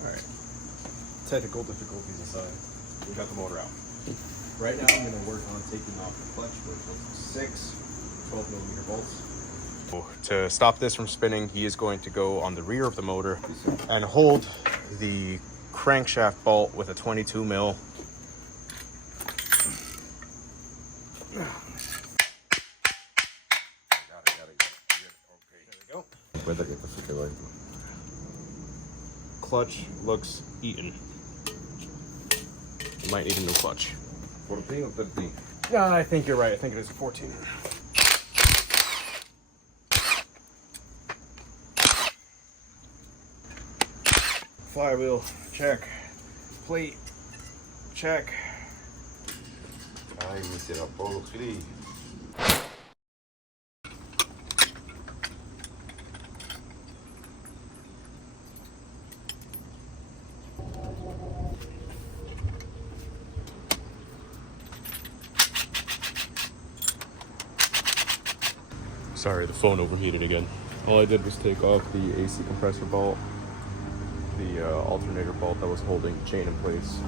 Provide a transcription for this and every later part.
Alright, technical difficulties aside, we got the motor out. Right now I'm going to work on taking off the clutch with 6 12mm bolts. To stop this from spinning, he is going to go on the rear of the motor and hold the crankshaft bolt with a 22mm. Clutch looks eaten. You might need a new clutch. 14 or 13? No, I think you're right. I think it is a 14. Flywheel, check. Plate, check. Ai, miserable, free. Sorry, the phone overheated again. All I did was take off the AC compressor bolt, the alternator bolt that was holding the chain in place.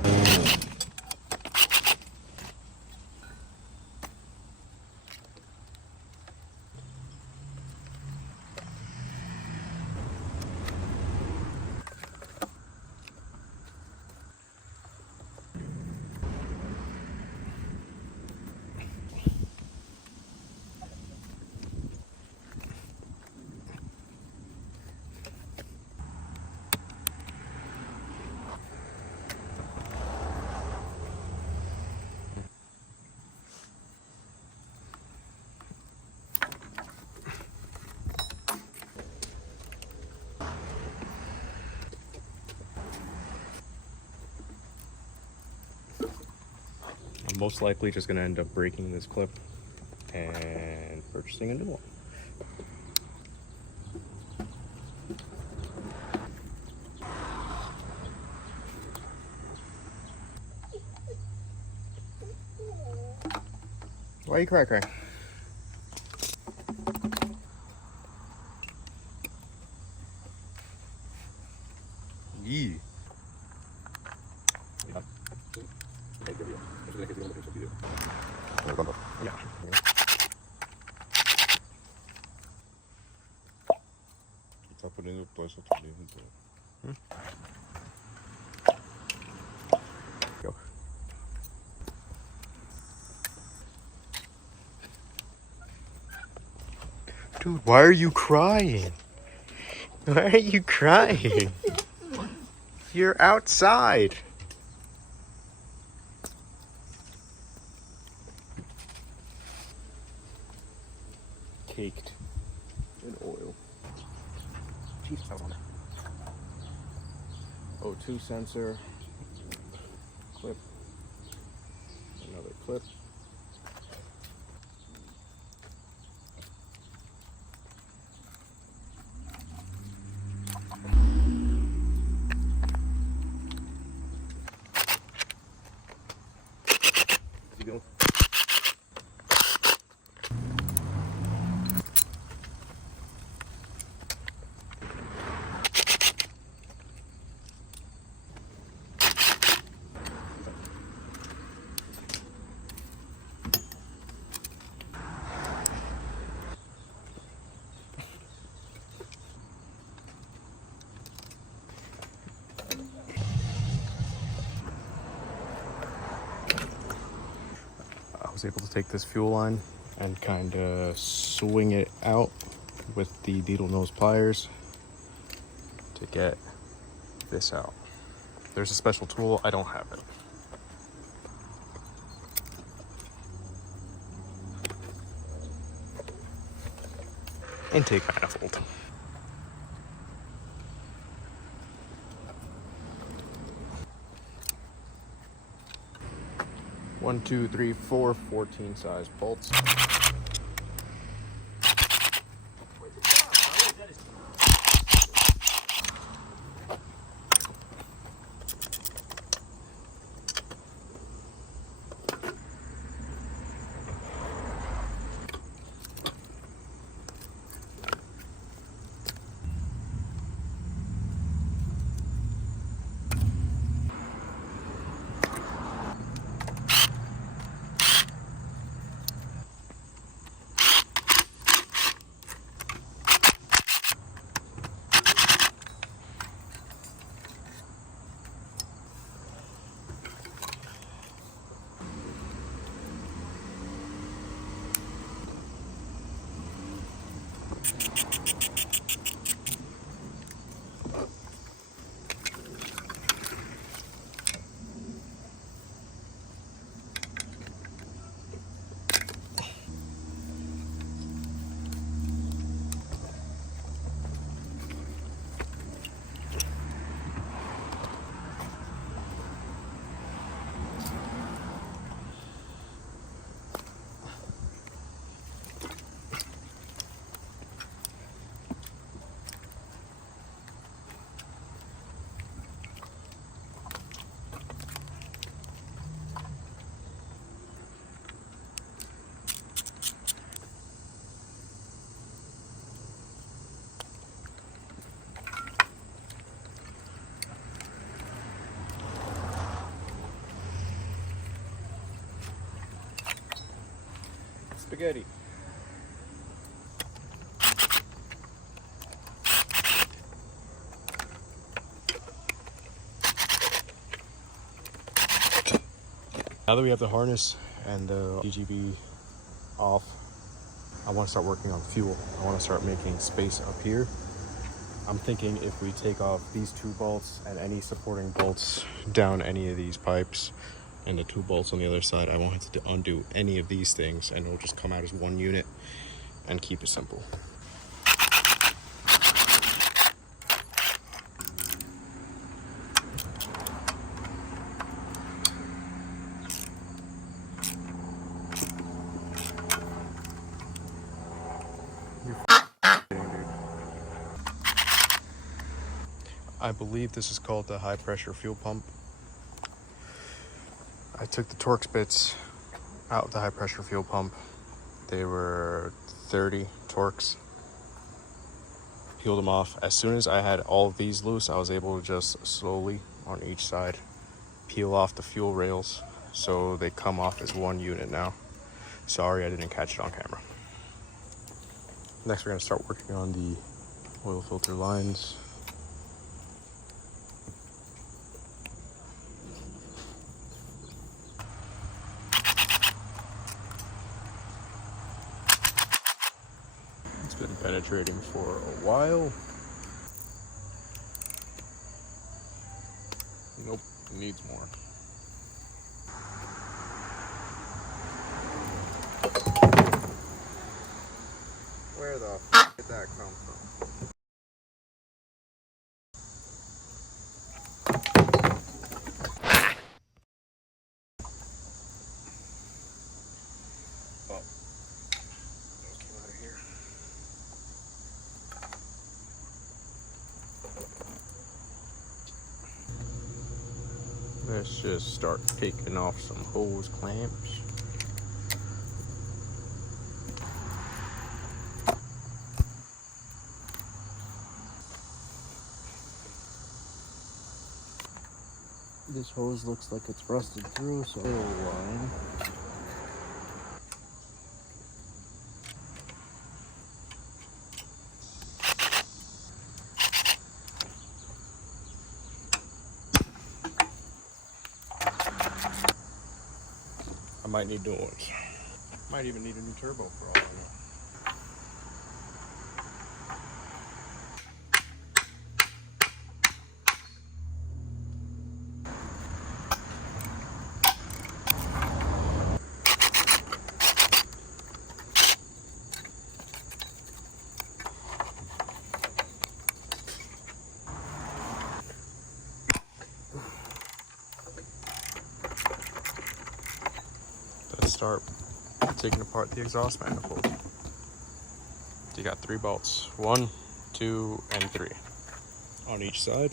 I'm most likely just going to end up breaking this clip and purchasing a new one. Why are you crying? Yee. Yeah. Tá podendo toda essa turbina então. Go. Dude, why are you crying? Why are you crying? You're outside. Caked in oil. Jeez, that on it. O2 sensor. Clip. Another clip. Keep going. I was able to take this fuel line and kind of swing it out with the needle nose pliers to get this out. There's a special tool, I don't have it. Intake manifold. One, two, three, four 14 size bolts. spaghetti. Now that we have the harness and the DGB off, I want to start working on fuel. I want to start making space up here. I'm thinking if we take off these 2 bolts and any supporting bolts down any of these pipes and the 2 bolts on the other side, I won't have to undo any of these things and it'll just come out as one unit and keep it simple. I believe this is called the high pressure fuel pump. I took the Torx bits out of the high pressure fuel pump. They were 30 Torx. Peeled them off. As soon as I had all of these loose, I was able to just slowly on each side peel off the fuel rails so they come off as one unit now. Sorry I didn't catch it on camera. Next we're going to start working on the oil filter lines. It's been penetrating for a while. Nope, it needs more. Where the f did that come from? Oh, those came out of here. Let's just start taking off some hose clamps. This hose looks like it's rusted through, so it'll line. I might need new ones. Might even need a new turbo for all I know. Let's start taking apart the exhaust manifold. You got 3 bolts, 1, 2, and 3 on each side.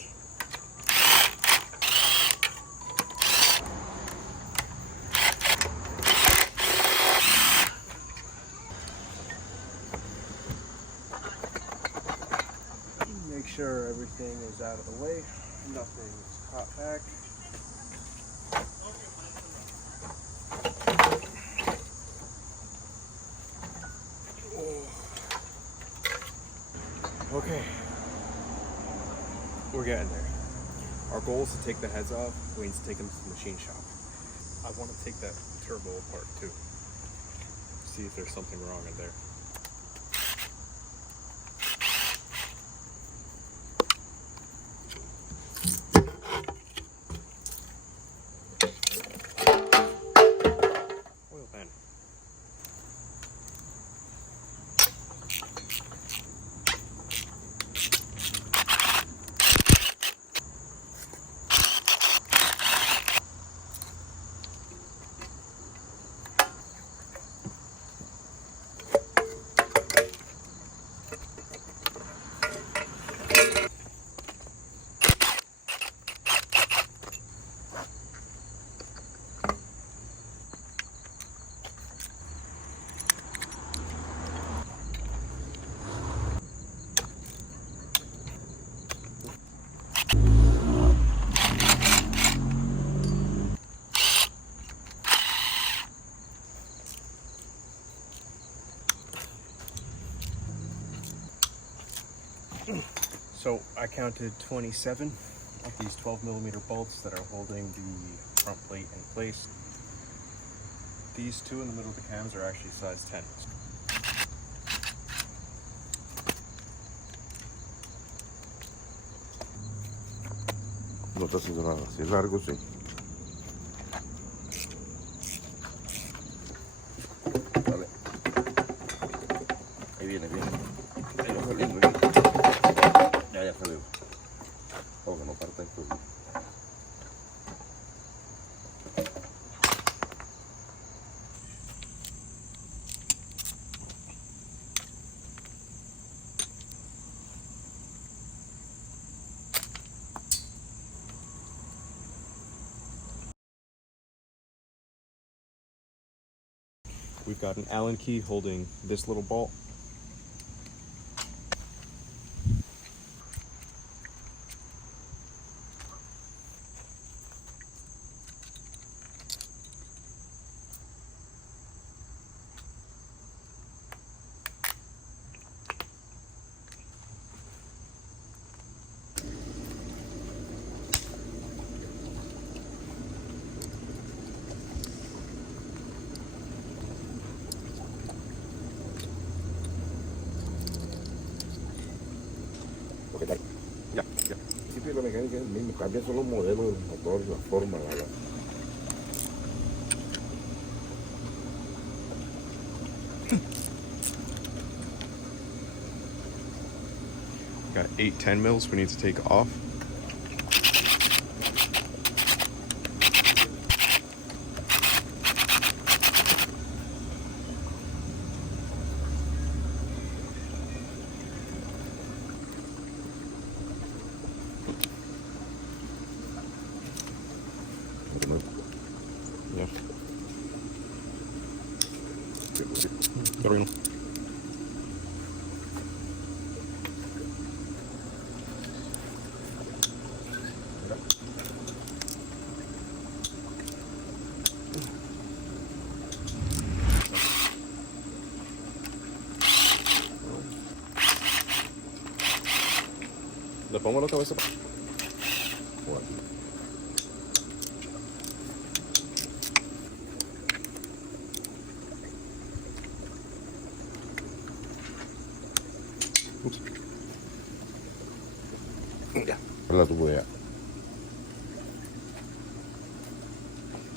Make sure everything is out of the way, nothing is caught back. Okay, we're getting there. Our goal is to take the heads off. We need to take them to the machine shop. I want to take that turbo apart too. See if there's something wrong in there. Oil pan. So I counted 27 of these 12mm bolts that are holding the front plate in place. These two in the middle of the cams are actually size 10. No está haciendo nada. Si es largo, sí. Vale. Ahí viene, viene. Ahí va saliendo. Ya salió. Oh, que no parta esto. We've got an Allen key holding this little bolt. ¿Qué tal? Ya. El principio de la mecánica es el mismo, cambian solo los modelos del motor, la forma, Got 8 10mm we need to take off. Ya. Pero bueno. Le pongo la cabeza. Ups. Ya. La tubo ya.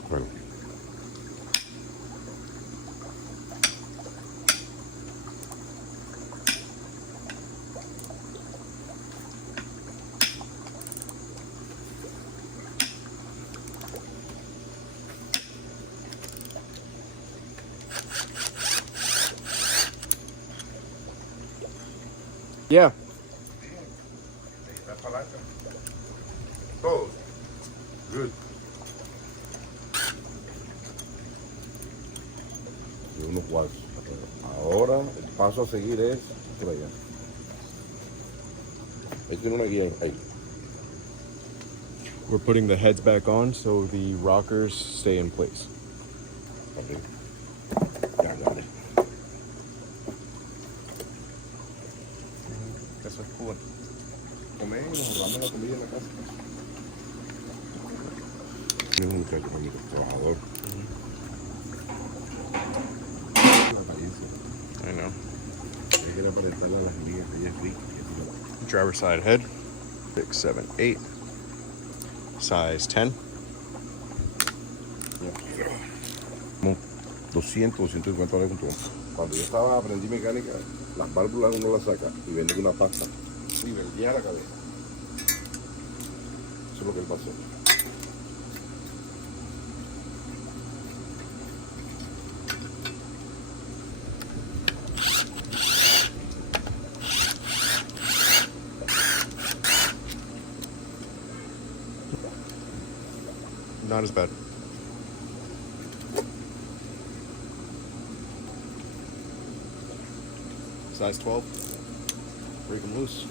Bueno. Yeah. Esta palanca. Todo. Good. Y unos cuartos. Ahora el paso a seguir es por allá. Ahí tiene una guía ahí. We're putting the heads back on so the rockers stay in place. Okay. Ya, dale. Eso es cool. Comemos, damos la comida en la casa. Es un muchacho, amigo, trabajador. La apariencia. I know. Hay que aparentarle a las amigas que ella es rica. Driver side head. 6, 7, 8. Size 10. Como 200, 250 dólares con todo. Cuando yo estaba aprendí mecánica, las válvulas uno las saca y vende una pasta. Y vendía la cabeza. Eso es lo que él pasó. Not as bad. Size 12. Break them loose.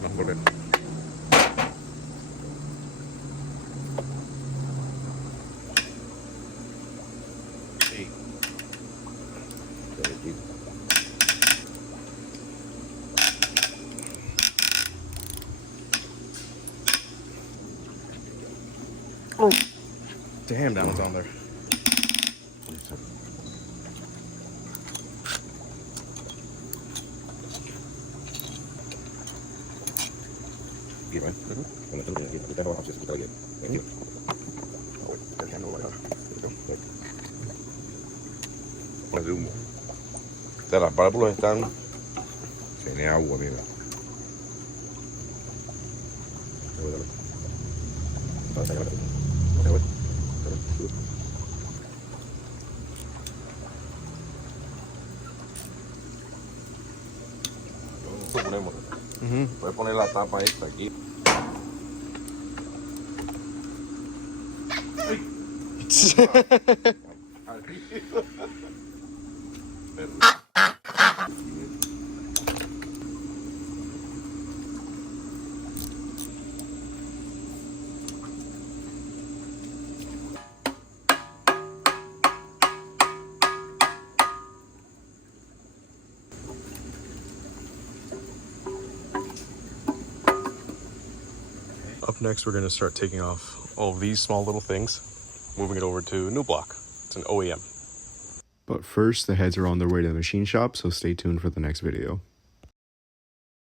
Vamos a volver. Oh, damn, that one's on there. De humo. O sea, las válvulas están. Tiene agua, mira. Puedes poner la tapa esta aquí. Up next, we're going to start taking off all of these small little things, moving it over to a new block. It's an OEM. But first, the heads are on their way to the machine shop, so stay tuned for the next video.